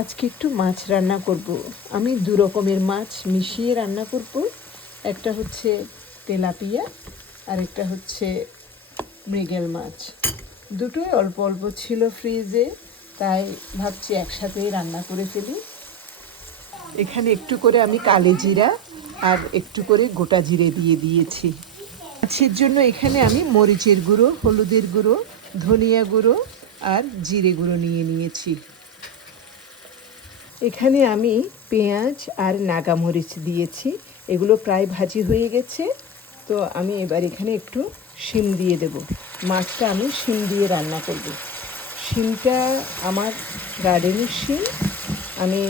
আজকে একটু মাছ রান্না করব। আমি দু রকমের মাছ মিশিয়ে রান্না করব। একটা হচ্ছে তেলাপিয়া আর একটা হচ্ছে মৃগেল মাছ। দুটোই অল্প অল্প ছিল ফ্রিজে, তাই ভাবছি একসাথেই রান্না করে ফেলি। এখানে একটু করে আমি কালো জিরা আর একটু করে গোটা জিরে দিয়ে দিয়েছি। মাছের জন্য এখানে আমি মরিচের গুঁড়ো, হলুদের গুঁড়ো, ধনিয়া গুঁড়ো আর জিরে গুঁড়ো নিয়ে নিয়েছি। এখানে আমি পেঁয়াজ আর নাগামরিচ দিয়েছি, এগুলো প্রায় ভাজি হয়ে গেছে। তো আমি এবার এখানে একটু শিম দিয়ে দেব। মাছটা আমি শিম দিয়ে রান্না করব। শিমটা আমার গার্ডেনের শিম, আমি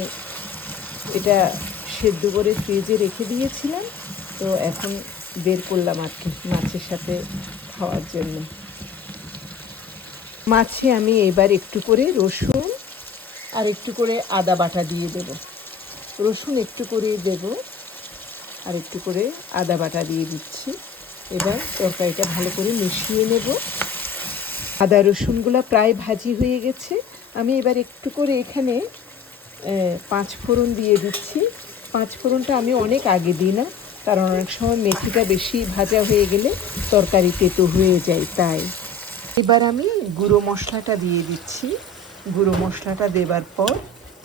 এটা সেদ্ধ করে ফ্রিজে রেখে দিয়েছিলাম, তো এখন বের করলাম আর কি মাছের সাথে খাওয়ার জন্য। মাছে আমি এবার একটু করে রসুন আর একটু করে আদা বাটা দিয়ে দেব। রসুন একটু করে দেব আর একটু করে আদা বাটা দিয়ে দিচ্ছি। এবার তরকারিটা ভালো করে মিশিয়ে নেব। আদা রসুনগুলো প্রায় ভাজি হয়ে গেছে। আমি এবার একটু করে এখানে 5 ফোড়ন দিয়ে দিচ্ছি। 5 ফোড়নটা আমি অনেক আগে দিই না, কারণ অনেক সময় মেথিটা বেশি ভাজা হয়ে গেলে তরকারি তেতো হয়ে যায়, তাই। এবার আমি গুঁড়ো মশলাটা দিয়ে দিচ্ছি। গুঁড়ো মশলাটা দেবার পর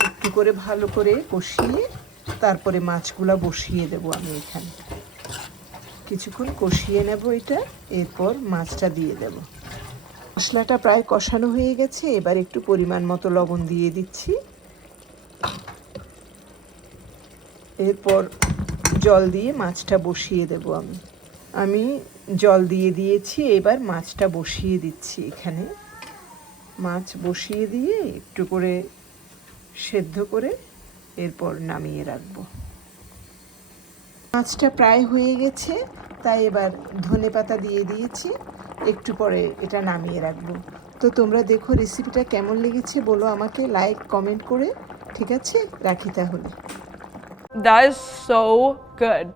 একটু করে ভালো করে কষিয়ে তারপরে মাছগুলো বসিয়ে দেব। আমি এখানে কিছুক্ষণ কষিয়ে নেব এটা, এরপর মাছটা দিয়ে দেব। মশলাটা প্রায় কষানো হয়ে গেছে, এবার একটু পরিমাণ মতো লবণ দিয়ে দিচ্ছি। এরপর জল দিয়ে মাছটা বসিয়ে দেব। আমি জল দিয়ে দিয়েছি, এবার মাছটা বসিয়ে দিচ্ছি। এখানে মাছ বসিয়ে দিয়ে একটু করে সেদ্ধ করে এরপর নামিয়ে রাখবো। মাছটা প্রায় হয়ে গেছে, তাই এবার ধনেপাতা দিয়ে দিয়েছি। একটু পরে এটা নামিয়ে রাখবো। তো তোমরা দেখো রেসিপিটা কেমন লেগেছে, বলো আমাকে লাইক কমেন্ট করে। ঠিক আছে, রাখি তাহলে। That is so good.